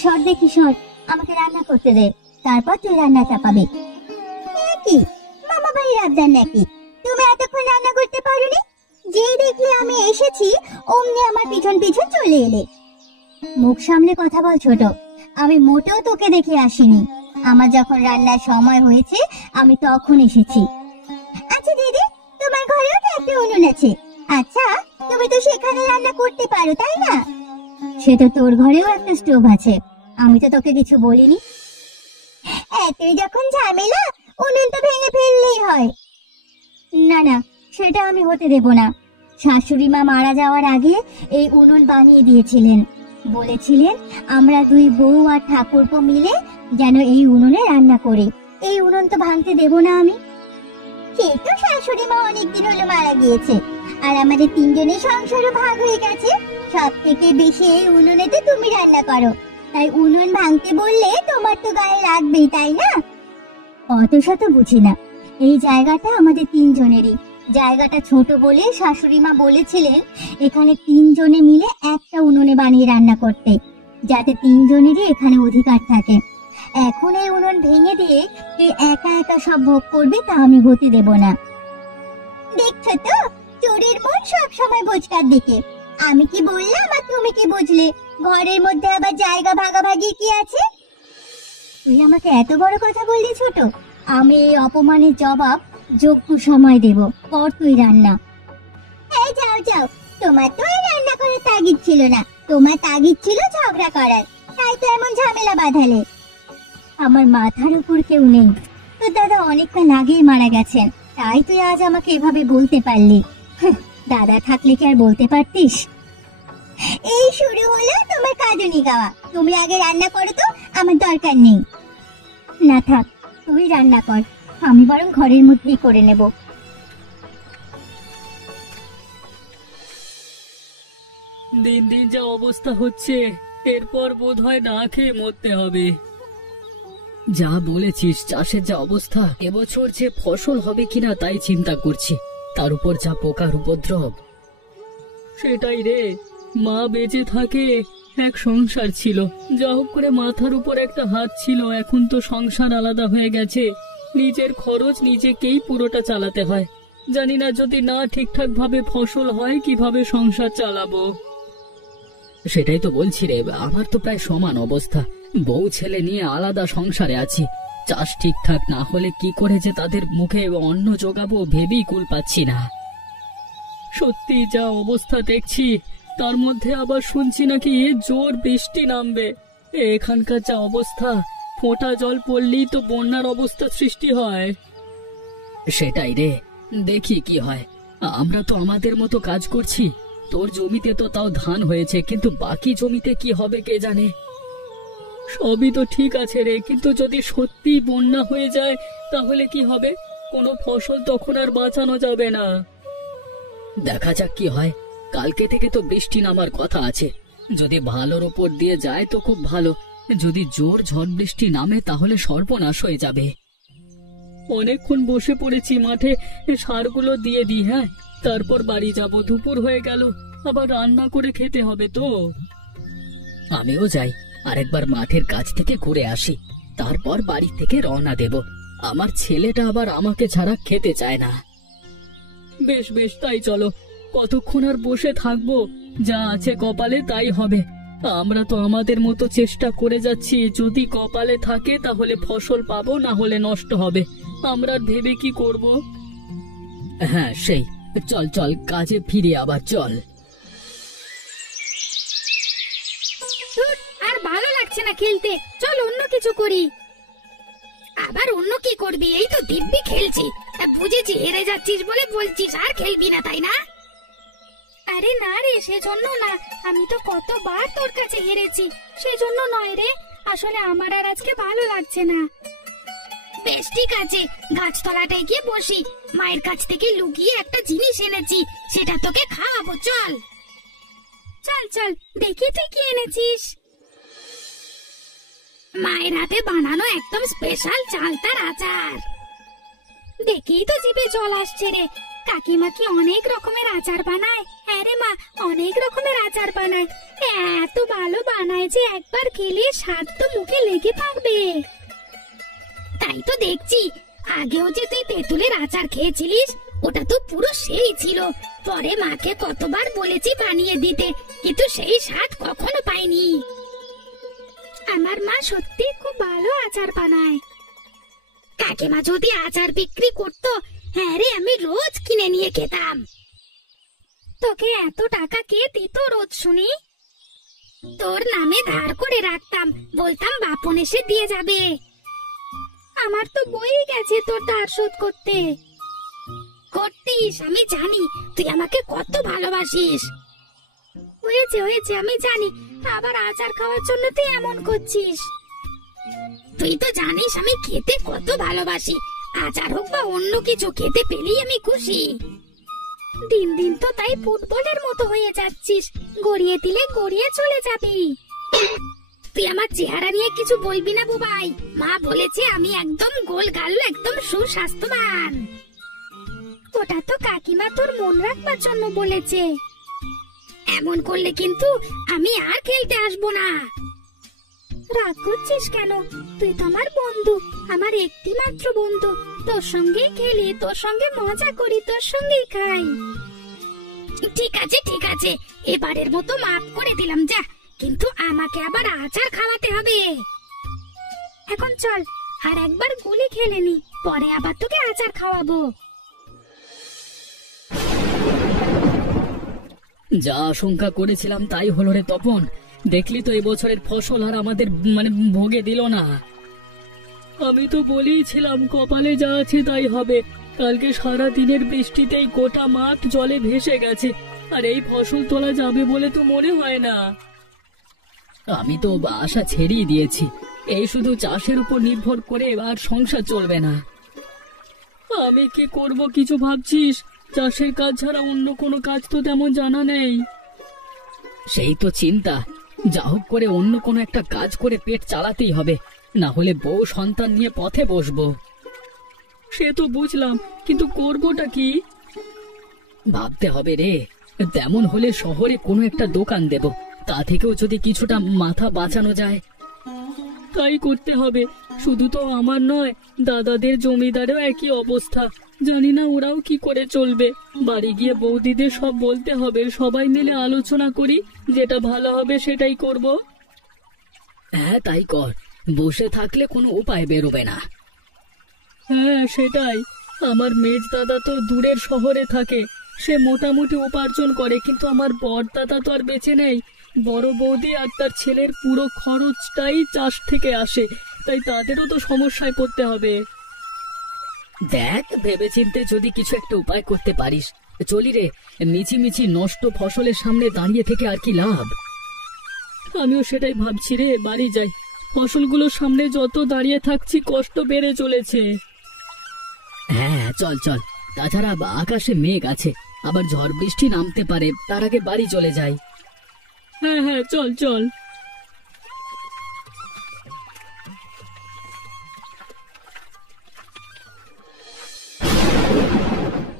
সর দেখি সর, আমাকে রান্না করতে দে, তারপর তুই রান্না চাপাবি। কি মামা বাড়ির আবদার নাকি? তুমি এতক্ষণ রান্না করতে পারোনি? যেই দেখলে আমি এসেছি অমনি আমার পিছন পিছন চলে এলে। মুখ সামলে কথা বল ছোট, আমি মোটেও তোকে দেখে আসিনি। আমার যখন রান্নার সময় হয়েছে আমি তখন এসেছি। আচ্ছা দিদি, তোমার ঘরেও তো একটা উনুন আছে। আচ্ছা, তুমি তো সেখানে রান্না করতে পারো তাই না? সে তো তোর ঘরেও একটা স্টোভ আছে, আমি তো তোকে কিছু বলিনি। তুই যখন ঝামেলা, উনুন তো ভেঙে ফেললেই হয়। না না, সেটা আমি হতে দেব না। শাশুড়ি মা মারা যাওয়ার আগে এই উনুন বানিয়ে দিয়েছিলেন, বলেছিলেন আমরা দুই বউ আর ঠাকুরপো মিলে যেন এই উনুনে রান্না করি। এই উনুন তো ভাঙতে দেব না আমি। কিন্তু শাশুড়ি মা অনেকদিন হলো মারা গিয়েছে, আর আমাদের তিনজনের সংসারও ভাগ হয়ে গেছে। সব থেকে বেশি এই উনুনেতে তুমি রান্না করো, তাই উনুন ভাঙতে বললে তোমার তো গায়ে লাগবেই, তাই না? অত শত বুঝি না, এই জায়গাটা আমাদের তিনজনেরই। জায়গাটা ছোট বলে শাশুড়ি মা বলেছিলেন এখানে তিনজনে মিলে একটা উনুনে বানিয়ে রান্না করতে, যাতে তিনজনেরই এখানে অধিকার থাকে। এখন এই উনুন ভেঙে দিয়ে তুই একা একা সব ভোগ করবি, তা আমি হতে দেব না। দেখছো তো, চোরের মন সব সময় বোঝকার দিকে। আমি কি বললাম আর তুমি কি বুঝলে? ঘরের মধ্যে আবার জায়গা ভাগাভাগি কি আছে? তুই আমাকে এত বড় কথা বললি ছোট, আমি এই অপমানের জবাব যোগ্য সময় দেব। কর তুই রান্না। এই যাও যাও, তোমার তো আর রান্না করার তাগিদ ছিল না, তোমার তাগিদ ছিল ঝগড়া করার, তাই তো এমন ঝামেলা বাঁধালে। আমার মাথার উপর কেউ নেই, তোর দাদা অনেকক্ষণ আগেই মারা গেছেন, তাই তুই আজ আমাকে এভাবে বলতে পারলি। দাদা থাকলে কি আর বলতে পারতিস? এই শুরু হলো তোমার কাঁদুনি গাওয়া। তুমি আগে রান্না করো তো, আমার দরকার নেই। না থাক, তুই রান্না কর, আমি বরং ঘরের মধ্যেই করে নেব। দিন দিন যা অবস্থা হচ্ছে, এরপর বোধহয় না খেয়ে মরতে হবে। যা বলেছিস, চাষের যা অবস্থা, এবছর যে ফসল হবে কিনা তাই চিন্তা করছি, তার উপর যা পোকার উপদ্রব। সেটাই রে, মা বেঁচে থাকে এক সংসার ছিল, যা হোক করে মাথার উপর একটা হাত ছিল। এখন তো সংসার আলাদা হয়ে গেছে, নিজের খরচ নিজেকেই পুরোটা চালাতে হয়। জানি না যদি না ঠিকঠাক ভাবে ফসল হয় কিভাবে সংসার চালাবো। সেটাই তো বলছি রে, আমার তো প্রায় সমান অবস্থা। বউ ছেলে নিয়ে আলাদা সংসারে আছি, চাষ ঠিকঠাক না হলে কি করে যে তাদের মুখে অন্ন জোগাবো ভেবেই কুল পাচ্ছি না। সত্যি যা অবস্থা দেখছি, তার মধ্যে আবার শুনছি নাকি জোর বৃষ্টি নামবে। এখানকার যা অবস্থা, ফোঁটা জল পড়লেই তো বন্যার অবস্থা সৃষ্টি হয়। সেটাই রে, দেখি কি হয়। আমরা তো আমাদের মতো কাজ করছি, তোর জমিতে তো তাও ধান হয়েছে, কিন্তু বাকি জমিতে কি হবে কে জানে। সবই তো ঠিক আছে রে, কিন্তু যদি সত্যি বন্যা হয়ে যায় তাহলে কি হবে? কোনো ফসল তখন আর বাঁচানো যাবে না। দেখা যাক কি হয়। কালকে থেকে তো বৃষ্টি নামার কথা আছে, যদি ভালোর উপর দিয়ে যায় তো খুব ভালো, যদি জোর ঝড় বৃষ্টি নামে তাহলে সর্বনাশ হয়ে যাবে। অনেকক্ষণ বসে পড়েছি মাঠে, সারগুলো দিয়ে দিই, হ্যাঁ, তারপর বাড়ি যাব। দুপুর হয়ে গেল, আবার রান্না করে খেতে হবে তো। আমিও যাই, আরেকবার মাঠের কাছ থেকে ঘুরে আসি, তারপর বাড়ি থেকে রওনা দেব। আমার ছেলেটা আবার আমাকে ছাড়া খেতে চায় না। বেশ বেশ, তাই চলো। কতক্ষণ আর বসে থাকবো? যা আছে কপালে তাই হবে। আমরা তো আমাদের মতো চেষ্টা করে যাচ্ছি, যদি কপালে থাকে তাহলে ফসল পাবো, না হলে নষ্ট হবে। আমরা ভেবে কি করব? হ্যাঁ সেই, চল চল, কাজে ফিরে আবার চল। আর ভালো লাগছে না খেলতে, চল অন্য কিছু করি। আবার অন্য কি করবি? এই তো দিব্যি খেলছি। বুঝেছি হেরে যাচ্ছিস বলে বলছিস আর খেলবি না, তাই না? আরে না রে, সেজন্য না, আমি তো কতবার তোর কাছে হেরেছি, সেজন্য নয় রে। আসলে আমার আর আজকে ভালো লাগছে না। বেশ ঠিক আছে, গাছতলাটায় গিয়ে বসি। মায়ের কাছ থেকে লুকিয়ে একটা জিনিস এনেছি, সেটা তোকে খাওয়াবো। চল চল চল, দেখি তুই কি এনেছিস। মায়ের হাতে বানানো একদম স্পেশাল চালতার আচার। দেখেই তো জিভে জল আসছে রে। কাকিমা কি অনেক রকমের আচার বানায়, হ্যাঁ রে মা, অনেক রকমের আচার বানায়। এত ভালো বানায় যে একবার খেলে স্বাদ তো মুখে লেগে থাকবে। তাই তো দেখছি, আগেও যে তুই তেঁতুলের আচার খেয়েছিলিস, ওটা তো পুরো সেই ছিল। পরে মাকে কতবার বলেছি বানিয়ে দিতে, কিন্তু সেই স্বাদ কখনো পাইনি। আমার মা সত্যি খুব ভালো আচার বানায়। কাকিমা যদি আচার বিক্রি করতো, হ্যাঁ রে, আমি রোজ কিনে নিয়ে খেতাম। তোকে এত টাকা কে দিত রোজ শুনি? তোর নামে ধার করে রাখতাম, বলতাম বাপন এসে দিয়ে যাবে। আমার তো বই গেছে তোর ধার শোধ করতে। করতিস, আমি জানি তুই আমাকে কত ভালোবাসিস। হয়েছে হয়েছে, আমি জানি, আবার আচার খাওয়ার জন্য তুই এমন করছিস। তুই তো জানিস আমি খেতে কত ভালোবাসি। আচার হোক বা অন্য কিছু, খেতে পেলেই আমি খুশি। দিন দিন তো তাই ফুটবলের মতো হয়ে যাচ্ছিস, গড়িয়ে দিলে গড়িয়ে চলে যাবি। তুই আমার চেহারা নিয়ে কিছু বলবি না বুবাই। মা বলেছে আমি একদম গোল গাল, একদম সুস্বাস্থ্যবান। ওটা তো কাকিমা তোর মন রাখবার জন্য বলেছে। এমন করলে কিন্তু আমি আর খেলতে আসবো না। রাগ করছিস কেন? তুই তো আমার বন্ধু, আমার একটি মাত্র বন্ধু। তোর সঙ্গেই খেলি, তোর সঙ্গে মজা করি, তোর সঙ্গেই খাই। ঠিক আছে ঠিক আছে, এবারের মতো মাফ করে দিলাম যা, কিন্তু আমাকে আবার আচার খাওয়াতে হবে। এখন চল, আর একবার গুলি খেলে নি, পরে আবার তোকে আচার খাওয়াবো। যা আশঙ্কা করেছিলাম তাই হলো রে তপন। দেখলি তো এবছরের ফসল আর আমাদের ভোগে দিল না। আমি তো বলেইছিলাম কপালে যা আছে তাই হবে। কালকে সারা দিনের বৃষ্টিতেই গোটা মাঠ জলে ভেসে গেছে, আর এই ফসল তোলা যাবে বলে তো মনে হয় না। আমি তো আশা ছেড়েই দিয়েছি। এই শুধু চাষের উপর নির্ভর করে আর সংসার চলবে না। আমি কি করব কিছু ভাবছিস? চাষের কাজ ছাড়া অন্য কোনো কাজ তো তেমন জানা নেই। সেই তো চিন্তা, যা হোক করে অন্য কোনো একটা কাজ করে পেট চালাতেই হবে, না হলে বউ সন্তান নিয়ে পথে বসবো। সে তো বুঝলাম, কিন্তু করবোটা কি? ভাবতে হবে রে। তেমন হলে শহরে কোনো একটা দোকান দেব, তা থেকেও যদি কিছুটা মাথা বাঁচানো যায়। তাই করতে হবে। শুধু তো আমার নয়, দাদাদের জমিদারেও একই অবস্থা। জানি না ওরাও কি করে চলবে। বাড়ি গিয়ে বৌদিদের সব বলতে হবে, সবাই মিলে আলোচনা করি, যেটা ভালো হবে সেটাই করব। হ্যাঁ তাই কর, বসে থাকলে কোনো উপায় বেরোবে না। হ্যাঁ সেটাই। আমার মেজ দাদা তো দূরের শহরে থাকে, সে মোটামুটি উপার্জন করে, কিন্তু আমার বড় দাদা তো আর বেঁচে নেই। বড় বৌদি আর তার ছেলের পুরো খরচটাই চাষ থেকে আসে, তাই তাদেরও তো সমস্যায় পড়তে হবে। দেখ, ভেবেচিন্তে যদি কিছু একটা উপায় করতে পারিস। চলি রে, মিছিমিছি নষ্ট ফসলের সামনে দাঁড়িয়ে থেকে আর কি লাভ। আমিও সেটাই ভাবছি রে, বাড়ি যাই। ফসলগুলোর সামনে যত দাঁড়িয়ে থাকছি কষ্ট বেড়ে চলেছে। হ্যাঁ চল চল, তাছাড়া আকাশে মেঘ আছে, আবার ঝড় বৃষ্টি নামতে পারে, তার আগে বাড়ি চলে যাই। হ্যাঁ হ্যাঁ চল চল।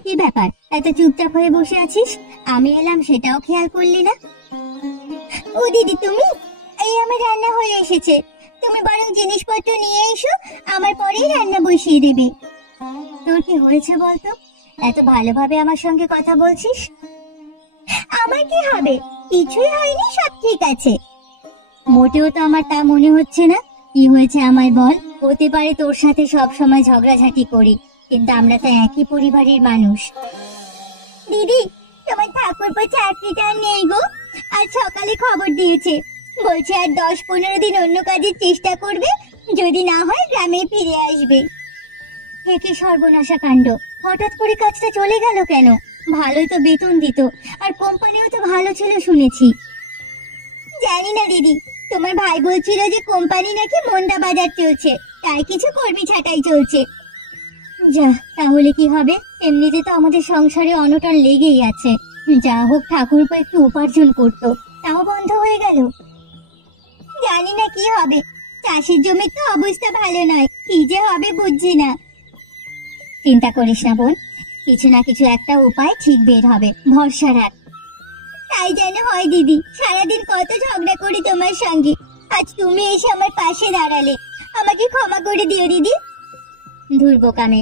কি ব্যাপার, এত চুপচাপ হয়ে বসে আছিস? আমি এলাম সেটাও খেয়াল করলি না? ও দিদি তুমি? এই আমার রান্না হয়ে এসেছে, তুমি বরং জিনিসপত্র নিয়ে এসো, আমার পরেই রান্না বসিয়ে দেবে। তোর কি হয়েছে বলতো? এত ভালোভাবে আমার সঙ্গে কথা বলছিস। আমার কি হবে? কিছুই হয়নি, সব ঠিক আছে। মোটেও তো আমার তা মনে হচ্ছে না। কি হয়েছে আমায় বল। হতে পারে তোর সাথে সব সময় ঝগড়াঝাটি করি, কিন্তু আমরা তো একই পরিবারের মানুষ। দিদি, তোমার ঠাকুরপো চাকরিটা আর নেই গো। আজ সকালে খবর দিয়েছে, বলছে আর 10-15 দিন অন্য কাজের চেষ্টা করবে, যদি না হয় গ্রামে ফিরে আসবে। কি সর্বনাশা কাণ্ড! হঠাৎ করে কাজটা চলে গেল কেন? ভালোই তো বেতন দিত, আর কোম্পানিও তো ভালো ছিল শুনেছি। জানি না দিদি, তোমার ভাই বলছিল যে কোম্পানি নাকি মন্দা বাজার চলছে, তাই কিছু কর্মী ছাঁটাই চলছে। যা, তাহলে কি হবে? এমনিতে তো আমাদের সংসারে অনটন লেগেই আছে। যা হোক, ঠাকুরপো একটু উপার্জন করতো, তাও বন্ধ হয়ে গেল। জানি না কি হবে, চাষের জমির তো অবস্থা ভালো নয়, কি যে হবে বুঝছি না। চিন্তা করিস না বোন, কিছু না কিছু একটা উপায় ঠিক বের হবে, ভরসা রাখ। তাই যেন হয় দিদি, সারাদিন কত ঝগড়া করি তোমার সঙ্গে, আজ তুমি এসে আমার পাশে দাঁড়ালে, আমাকে ক্ষমা করে দিও দিদি। ধুর বোকামে,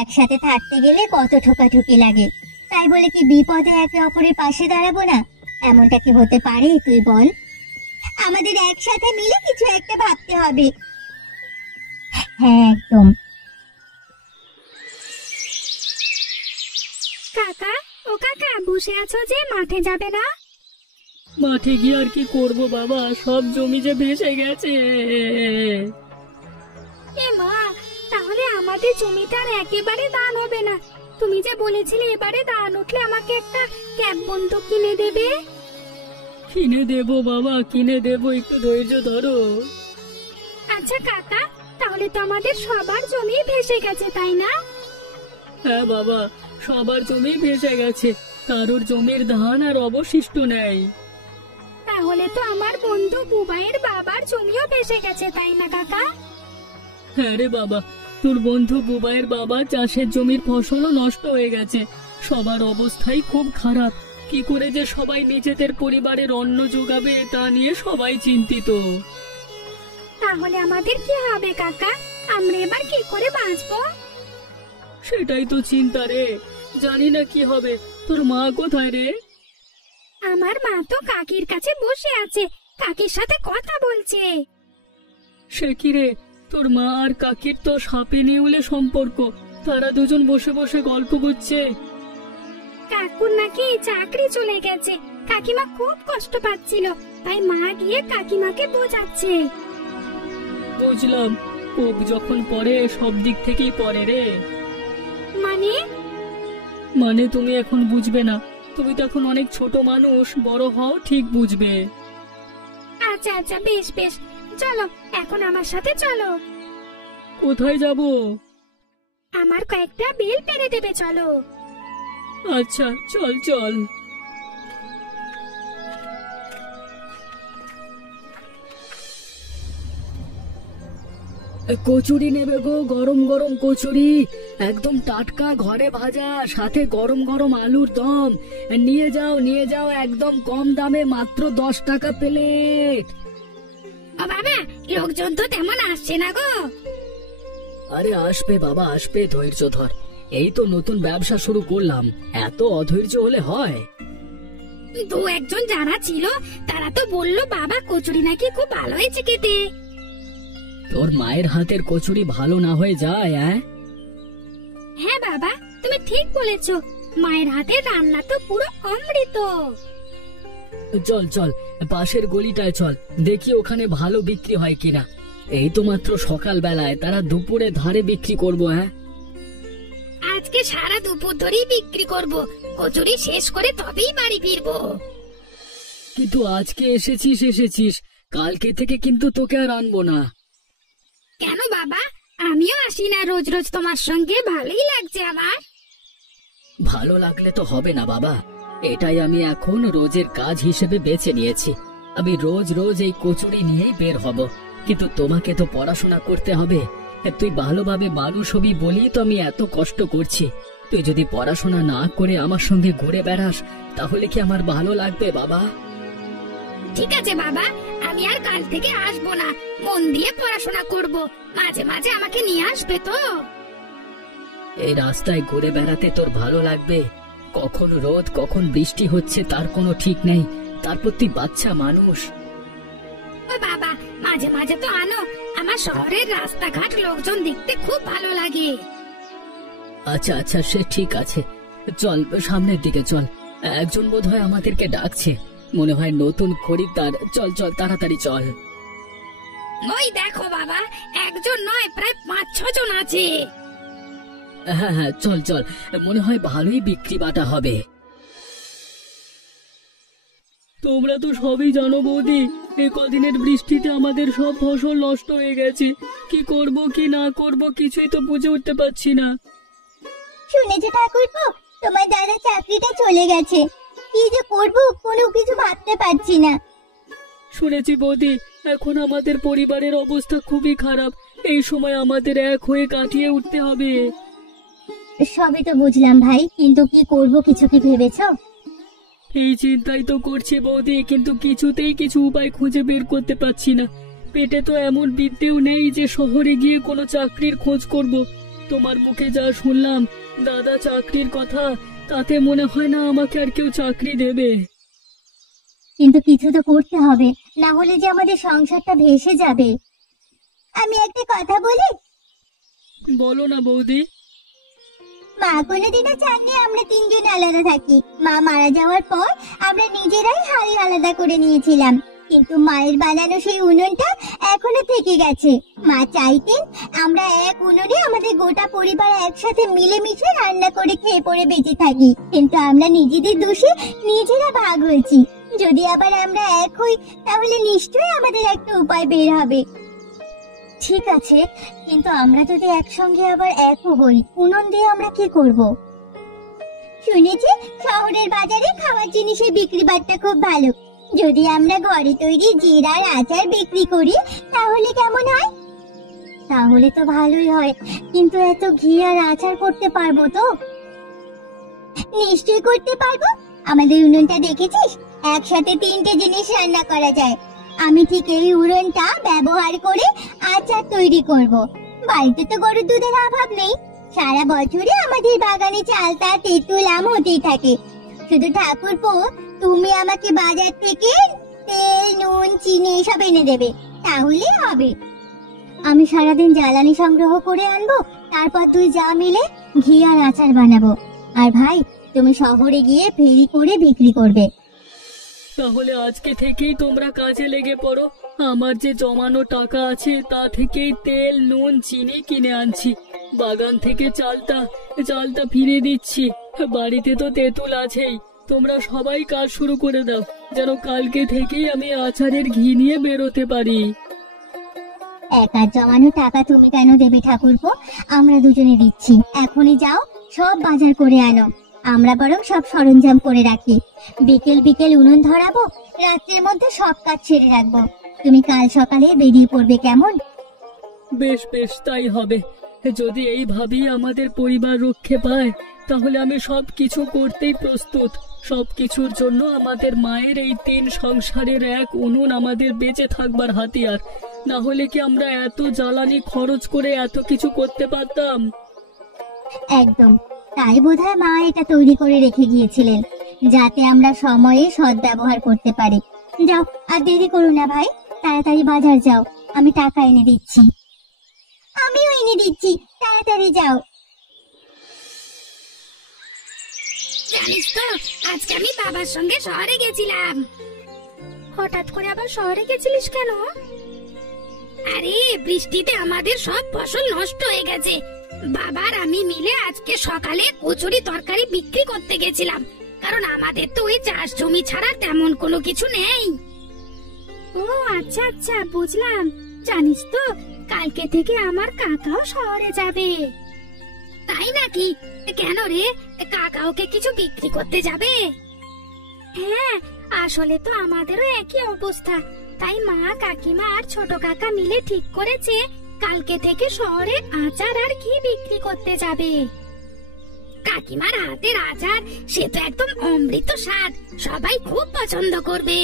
একসাথে থাকতে গেলে কত ঠোকাঠুকি লাগে, তাই বলে কি বিপদে একে অপরের পাশে দাঁড়াবো না? এমনটা কি হতে পারে তুই বল? আমাদের একসাথে মিলে কিছু একটা ভাবতে হবে। হ্যাঁ একদম। কাকা, ও কাকা, বসে আছো যে, মাঠে যাবে না? মাঠে গিয়ে আর কি করব বাবা, সব জমি যে ভেসে গেছে। এ মা, তাহলে আমাদের জমিটার একেবারে দান হবে না। তুমি যে বলেছিলে এবারে দান উঠলে আমাকে একটা ক্যাব বন্দুক কিনে দেবে। কিনে দেবো বাবা, কিনে দেবো, একটু ধৈর্য ধরো। আচ্ছা কাকা, তাহলে তো আমাদের সবার জমি ভেসে গেছে, তাই না? হ্যাঁ বাবা, সবার জমি ভেসে গেছে, কারোর জমির ধান আর অবশিষ্ট নেই। তাহলে তো আমার বন্ধু বুবাইয়ের বাবার জমিও ভেসে গেছে, তাই না কাকা? হ্যাঁ রে বাবা, তোর বন্ধু বুবাইয়ের বাবা চাষের জমির ফসলও নষ্ট হয়ে গেছে। সবার অবস্থাই খুব খারাপ, কি করে যে সবাই নিজেদের পরিবারের অন্ন যোগাবে তা নিয়ে সবাই চিন্তিত। তাহলে আমাদের কি হবে কাকা? আমরা এবার কি করে বাঁচবো? সেটাই তো চিন্তা রে, জানি না কি হবে। তোর মা কোথায় রে? আমার মা তো কাকির কাছে বসে আছে, কাকির সাথে কথা বলছে। সে কি রে, তোর মা আর কাকির তো সাপে নেউলে সম্পর্ক, তারা দুজন বসে বসে গল্প করছে। কাকুর নাকি চাকরি চলে গেছে, কাকিমা খুব কষ্ট পাচ্ছিল, তাই মা গিয়ে কাকিমাকে বোঝাচ্ছে। বুঝলাম, কোপ যখন পড়ে সব দিক থেকেই পড়ে রে। মানে তুমি এখন বুঝবে না, তুমি তো এখন অনেক ছোট মানুষ, বড় হও ঠিক বুঝবে। আচ্ছা আচ্ছা, বেশ বেশ, চলো এখন আমার সাথে চলো। কোথায় যাব? আমার কয়েকটা বেল পেরে দেবে, চলো। আচ্ছা চল চল। কচুরি নেবে গো, গরম গরম কচুরি, একদম টাটকা ঘরে ভাজা, সাথে গরম গরম আলুর দম। নিয়ে যাও নিয়ে যাও, একদম কম দামে, মাত্র 10 টাকা প্লেট। ও বাবা, লোকজন তো তেমন আসছে না গো। আরে আসবে বাবা আসবে, ধৈর্য ধর, এই তো নতুন ব্যবসা শুরু করলাম, এত অধৈর্য হলে হয়? দু একজন যারা ছিল তারা তো বললো বাবা কচুরি নাকি খুব ভালো হয়েছে খেতে। তোর মায়ের হাতের কচুরি ভালো না হয়ে যায়? হ্যাঁ বাবা, তুমি ঠিক বলেছো, মায়ের হাতের রান্না তো পুরো অমৃত। চল চল, পাশের গলিটায় চল, দেখি ওখানে ভালো বিক্রি হয় কিনা। এই তো মাত্র সকাল বেলায়, তারা দুপুরে ধারে বিক্রি করবো। আজকে সারা দুপুর ধরেই বিক্রি করব, কচুরি শেষ করে তবেই বাড়ি ফিরবো। কিন্তু আজকে এসেছিস, কালকে থেকে কিন্তু তোকে আর আনবো না। কেন বাবা, আমিও আসি না রোজ রোজ তোমার সঙ্গে, ভালোই লাগছে আমার। ভালো লাগলে তো হবে না বাবা, এটাই আমি এখন রোজের কাজ হিসেবে বেছে নিয়েছি। আমি রোজ রোজ এই কচুরি নিয়েই বের হব, কিন্তু তোমাকে তো পড়াশোনা করতে হবে। তুই ভালোভাবে মানুষ হবি বলেই তো আমি এত কষ্ট করছি। তুই যদি পড়াশোনা না করে আমার সঙ্গে ঘুরে বেড়াস, তাহলে কি আমার ভালো লাগবে বাবা? ঠিক আছে বাবা, আমি আর কাল থেকে আসবো না, মন দিয়ে পড়াশোনা করব। মাঝে মাঝে আমাকে নিয়ে আসবে তো? এই রাস্তায় ঘুরে বেড়াতে তোর ভালো লাগবে? কখন রোদ কখন বৃষ্টি হচ্ছে তার কোনো ঠিক নেই, তারপর তুই বাচ্চা মানুষ। ও বাবা, মাঝে মাঝে তো আনো, আমার শহরের রাস্তাঘাট লোকজন দেখতে খুব ভালো লাগে। আচ্ছা আচ্ছা, সে ঠিক আছে, চল সামনের দিকে চল, একজন বোধহয় আমাদেরকে ডাকছে, মনে হয় নতুন খরিদ্দার। চল চল তাড়াতাড়ি চল। ওই দেখো বাবা, একজন নয় প্রায় 5-6 জন আছে। হ্যাঁ হ্যাঁ চল চল, মনে হয় ভালোই বিক্রি বাটা হবে। তোমরা তো সবই জানো বৌদি, এই কদিনের বৃষ্টিতে আমাদের সব ফসল নষ্ট হয়ে গেছে। কি করব কি না করব কিছুই তো বুঝে উঠতে পারছি না। শুনেছো ঠাকুরপো, তোমার দাদা চাকরিটা চলে গেছে, কি যে করব কোনো কিছু ভাবতে পারছি না। শুনেছি বৌদি, এখন আমাদের পরিবারের অবস্থা খুবই খারাপ, এই সময় আমাদের এক হয়ে কাটিয়ে উঠতে হবে। সবই তো বুঝলাম ভাই, কিন্তু কি করব কিছু কি ভেবেছো? এই চিন্তাই তো করছি বৌদি, কিন্তু কিছুতেই কিছু উপায় খুঁজে বের করতে পারছি না। পেটে তো এমন বিদ্যেও নেই যে শহরে গিয়ে কোনো চাকরির খোঁজ করব। তোমার মুখে যা শুনলাম দাদা চাকরির কথা, তাতে মনে হয় না আমাকে আর কেউ চাকরি দেবে। কিন্তু কিছু তো করতে হবে, না হলে যে আমাদের সংসারটা ভেসে যাবে। আমি একটা কথা বলি? বলো না বৌদি। মা কোনোদিনও চাননি আমরা তিনজন আলাদা থাকি। মা মারা যাওয়ার পর আমরা নিজেরাই হাড়ি আলাদা করে নিয়েছিলাম, কিন্তু মায়ের বানানো সেই উনুনটা এখনো থেকে গেছে। মা চাইতেন আমরা এক উনুনে আমাদের গোটা পরিবার একসাথে মিলেমিশে রান্না করে খেয়ে পড়ে বেঁচে থাকি, কিন্তু আমরা নিজেদের দোষে নিজেরা ভাগ হয়েছি। যদি আবার আমরা এক হই তাহলে নিশ্চয়ই আমাদের একটা উপায় বের হবে। ঠিক আছে, কিন্তু আমরা যদি একসঙ্গে আবার একও হই, উনুন দিয়ে আমরা কি করব? শুনেছি শহরের বাজারে খাবার জিনিসের বিক্রি বাট্টা খুব ভালো। যদি আমরা ঘরে তৈরি জিরার আচার বিক্রি করি তাহলে কেমন হয়? তাহলে তো ভালোই হয়, কিন্তু এত ঘি আর আচার করতে পারবো তো? নিশ্চয়ই করতে পারবো। আমাদের উনুনটা দেখেছিস? একসাথে 3টে জিনিস রান্না করা যায়। আমি ঠিক এই উনুনটা ব্যবহার করে আচার তৈরি করব। বাড়িতে তো গরুর দুধের অভাব নেই। সারা বছরে আমাদের বাগানে চালতা তেঁতুল আম হতেই থাকে। শুধু ঠাকুরপো তুমি আমাকে বাজার থেকে তেল নুন চিনি এসব এনে দেবে, তাহলেই হবে। আমি সারাদিন জ্বালানি সংগ্রহ করে আনবো, তারপর তুই যা মিলে ঘি আর আচার বানাবো। আর ভাই, তুমি শহরে গিয়ে ফেরি করে বিক্রি করবে। তাহলে আজকে থেকেই তোমরা কাজে লেগে পড়ো। আমার যে জমানো টাকা আছে তা থেকেই তেল নুন চিনি কিনে আনছি। বাগান থেকে চালটা ফিরে দিচ্ছি। বাড়িতে তো তেঁতুল আছেই। তোমরা সবাই কাজ শুরু করে দাও, যেন কালকে থেকেই আমি আচারের ঘি নিয়ে বেরোতে পারি। একা জমানো টাকা তুমি কেন দেবে ঠাকুরপো? আমরা দুজনে দিচ্ছি। এখনই যাও, সব বাজার করে আনো। আমরা বরং সব সরঞ্জাম করে রাখি। বিকেল বিকেল উনুন ধরাবো, রাত্রের মধ্যে সব কাজ ছেড়ে রাখবো। তুমি কাল সকালে বেরিয়ে পড়বে, কেমন? বেশ বেশ, তাই হবে। যদি এইভাবেই আমাদের পরিবার রক্ষে পায় তাহলে আমি সব কিছু করতেই প্রস্তুত। সবকিছুর জন্য আমাদের মায়ের এই 3 সংসারের এক উনুন আমাদের বেঁচে থাকবার হাতিয়ার। না হলে কি আমরা এত জ্বালানি খরচ করে এত কিছু করতে পারতাম? একদম। তাই বোধহয় মা এটা তৈরি করে রেখে গিয়েছিলেন, যাতে আমরা সময়ে সদ্ব্যবহার করতে পারি। যাও, আর দেরি করো না ভাই, তাড়াতাড়ি বাজার যাও। আমি টাকা এনে দিচ্ছি। আমিও এনে দিচ্ছি, তাড়াতাড়ি যাও। জানিস তো, আজকে আমি বাবার সঙ্গে শহরে গেছিলাম। হঠাৎ করে আবার শহরে গেছিলিস কেন? আরে বৃষ্টিতে আমাদের সব ফসল নষ্ট হয়ে গেছে। বাবার আমি মিলে আজকে সকালে কচুরি তরকারি বিক্রি করতে গেছিলাম, কারণ আমাদের তো ওই চাষ জমি ছাড়া তেমন কোনো কিছু নেই। ও আচ্ছা আচ্ছা, বুঝলাম। জানিস তো, কালকে থেকে আমার কাকাও শহরে যাবে। তাই নাকি? কেন রে, কাকাওকে কিছু বিক্রি করতে যাবে? হ্যাঁ, আসলে তো আমাদেরও একই অবস্থা। তাই মা কাকিমা আর ছোট কাকা মিলে ঠিক করেছে কালকে থেকে শহরে আচার আর ঘি বিক্রি করতে যাবে। কাকিমার হাতের আচার সে তো একদম অমৃত স্বাদ, সবাই খুব পছন্দ করবে।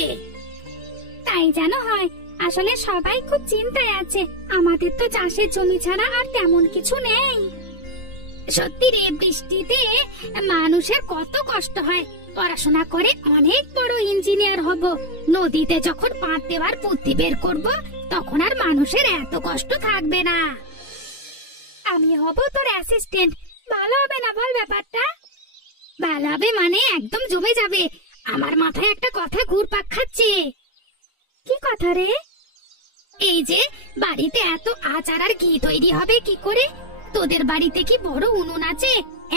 তাই যেন হয়। আসলে সবাই খুব চিন্তায় আছে, আমাদের তো চাষের জমি ছাড়া আর তেমন কিছু নেই। সত্যি রে, বৃষ্টিতে মানুষের কত কষ্ট হয়। পড়াশোনা করে অনেক বড় ইঞ্জিনিয়ার হব, নদীতে যখন পাট দেওয়ার বুদ্ধি বের করব তখন আর মানুষের এত কষ্ট থাকবে না। আমি হব তোর অ্যাসিস্ট্যান্ট। ভালো হবে না বল ব্যাপারটা? ভালো হবে মানে একদম জমে যাবে। আমার মাথায় একটা কথা ঘুরপাক খাচ্ছে। কি কথা রে? এই যে বাড়িতে এত আচার আর ঘি তৈরি হবে কি করে? তোদের বাড়িতে কি বড় উনুন আছে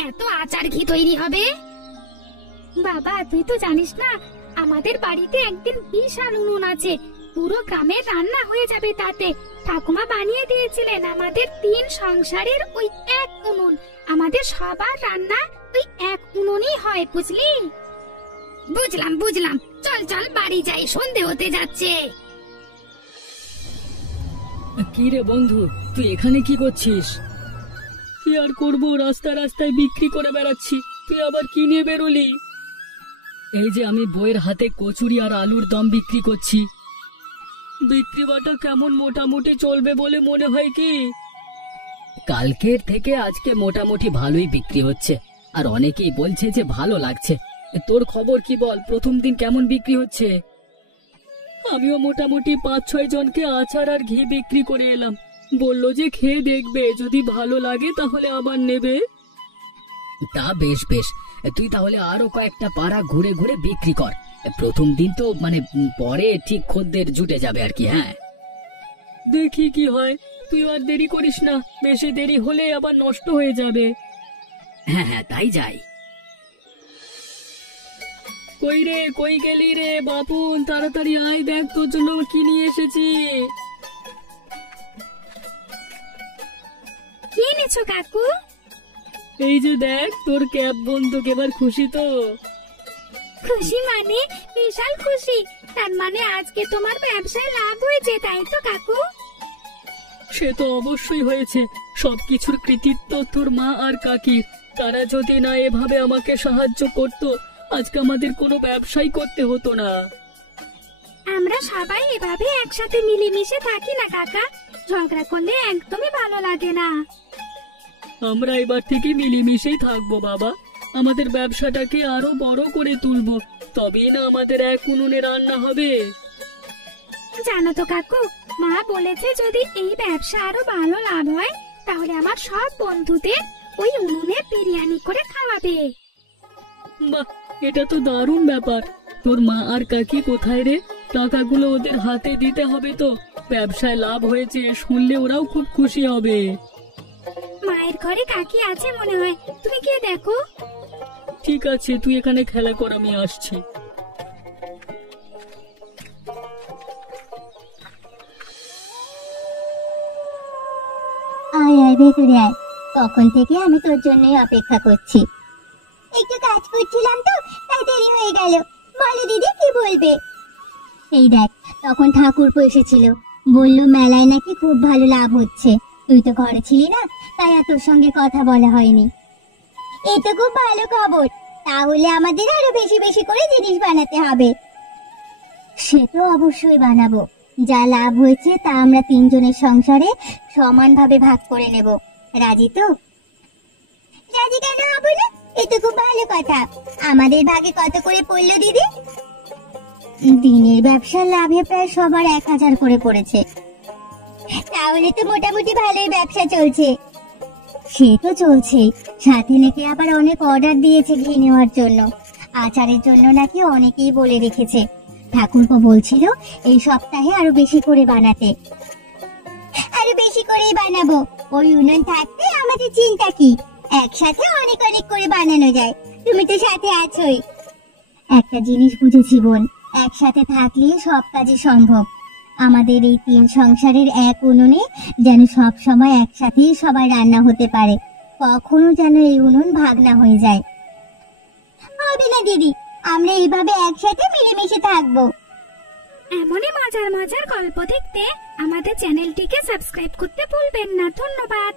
এত আচার ঘি তৈরি হবে? বাবা, তুই তো জানিস না, আমাদের বাড়িতে একদিন বিশাল উনুন আছে। পুরো গ্রামের রান্না হয়ে যাবে তাতে। ঠাকুমা বানিয়ে দিয়েছিলেন আমাদের 3 সংসারের ওই এক উনুন। আমাদের সবার রান্না ওই এক উনুনই হয়, বুঝলি? বুঝলাম বুঝলাম, চল চল বাড়ি যাই, সন্ধে হতে যাচ্ছে। কি রে বন্ধু, তুই এখানে কি করছিস? কি আর করবো, রাস্তায় রাস্তায় বিক্রি করে বেড়াচ্ছি। তুই আবার কি নিয়ে বেরোলি? এই যে আমি বইয়ের হাতে কচুরি আর আলুর দম বিক্রি করছি। বিক্রি বাটা কেমন মোটামুটি চলবে বলে মনে হয় কি? কালকের থেকে আজকে মোটামুটি ভালোই বিক্রি হচ্ছে, আর অনেকেই বলছে যে ভালো লাগছে। তোর খবর কি বল, প্রথম দিন কেমন বিক্রি হচ্ছে? আমিও মোটামুটি 5-6 জনকে আচার আর ঘি বিক্রি করে এলাম। বললো যে খেয়ে দেখবে, যদি ভালো লাগে তাহলে আবার নেবে। তা বেশ বেশ, তুই তাহলে আরো কয়েকটা পাড়া ঘুরে ঘুরে বিক্রি কর। প্রথম দিন তো পরে ঠিক খদ্দের জুটে যাবে আর কি। হ্যাঁ, দেখি কি হয়। তুই আর দেরি করিস না, বেশি দেরি হলে আবার নষ্ট হয়ে যাবে। হ্যাঁ হ্যাঁ, তাই যাই। কই রে, কই গেলি রে বাপুন? তাড়াতাড়ি আয়, দেখ তোর জন্য কি নিয়ে এসেছি। কি এনেছো কাকু? এই যে দেখ, তোর ক্যাব বন্দুক। এবার খুশি তো? খুশি মানে বিশাল খুশি। তার মানে আজকে তোমার ব্যবসায় লাভ হয়েছে, তাই তো কাকু? সে তো অবশ্যই হয়েছে। সবকিছুর কৃতিত্ব তোর মা আর কাকির। তারা যদি না এভাবে আমাকে সাহায্য করতো, আজকে আমাদের কোনো ব্যবসাই করতে হতো না। আমরা সবাই এভাবে একসাথে মিলেমিশে থাকি না কাকা, ঝগড়া করলে একদমই ভালো লাগে না। আমরা এবার থেকে মিলেমিশেই থাকবো বাবা। আমাদের ব্যবসাটাকে আরো বড় করে তুলবো, তবেই না আমাদের এক উনুনে রান্না হবে। জানো তো কাকু, মা বলেছে যদি এই ব্যবসা আরো ভালো লাভ হয় তাহলে আমার সব বন্ধুদের ওই উনুনে বিরিয়ানি করে খাওয়াবে। বাহ, এটা তো দারুণ ব্যাপার। তোর মা আর কাকি কোথায় রে? টাকাগুলো ওদের হাতে দিতে হবে তো। ব্যবসায় লাভ হয়েছে শুনলে ওরাও খুব খুশি হবে। মায়ের ঘরে কাকি আছে মনে হয়, তুমি গিয়ে দেখো। ঠিক আছে, তুই এখানে খেলা কর, আমি আসছি। আয় আয়, ভেতরে আয়। তখন থেকে আমি তোর জন্যই অপেক্ষা করছি। একটু কাজ করছিলাম তো, তাই দেরি হয়ে গেল। বলো দিদি, কি বলবে? এই দেখ, তখন ঠাকুরপো এসেছিল, বললো মেলায় নাকি খুব ভালো লাভ হচ্ছে। তুই তো ঘরে ছিলি না, তাই আর তোর সঙ্গে কথা বলা হয়নি। এই তো খুব ভালো খবর। তাহলে আমাদের আরো বেশি বেশি করে জিনিস বানাতে হবে। সে তো অবশ্যই বানাবো। যা লাভ হয়েছে তা আমরা 3 জনের সংসারে সমানভাবে ভাগ করে নেব। রাজি তো? রাজি কেন হব না? এই তো খুব ভালো কথা। আমাদের ভাগে কত করে পড়লো দিদি? দিনের ব্যবসার লাভে প্রায় সবার 1000 করে পড়েছে। তাহলে তো মোটামুটি ভালোই ব্যবসা চলছে। সে তো চলছেই, সাথে নাকি আবার অনেক অর্ডার দিয়েছে ঘি নেওয়ার জন্য। আচারের জন্য নাকি অনেকেই বলে রেখেছে। ঠাকুরপো বলছিল এই সপ্তাহে আরো বেশি করে বানাতে। আরো বেশি করেই বানাবো। ওই উনুন থাকতে আমাদের চিন্তা কি? একসাথে অনেক অনেক করে বানানো যায়। তুমি তো সাথে আছোই। একটা জিনিস বুঝেছি বোন, একসাথে থাকলে সব কাজই সম্ভব। আমাদের এই 3 সংসারের এক উনুনে যেন সব সময় একসাথেই সবাই রান্না হতে পারে। কখনো যেন এই উনুন ভাগ না হয়ে যায়। হবে না দিদি, আমরা এইভাবে একসাথে মিলেমিশে থাকবো। এমনই মজার মজার গল্প দেখতে আমাদের চ্যানেলটিকে সাবস্ক্রাইব করতে ভুলবেন না। ধন্যবাদ।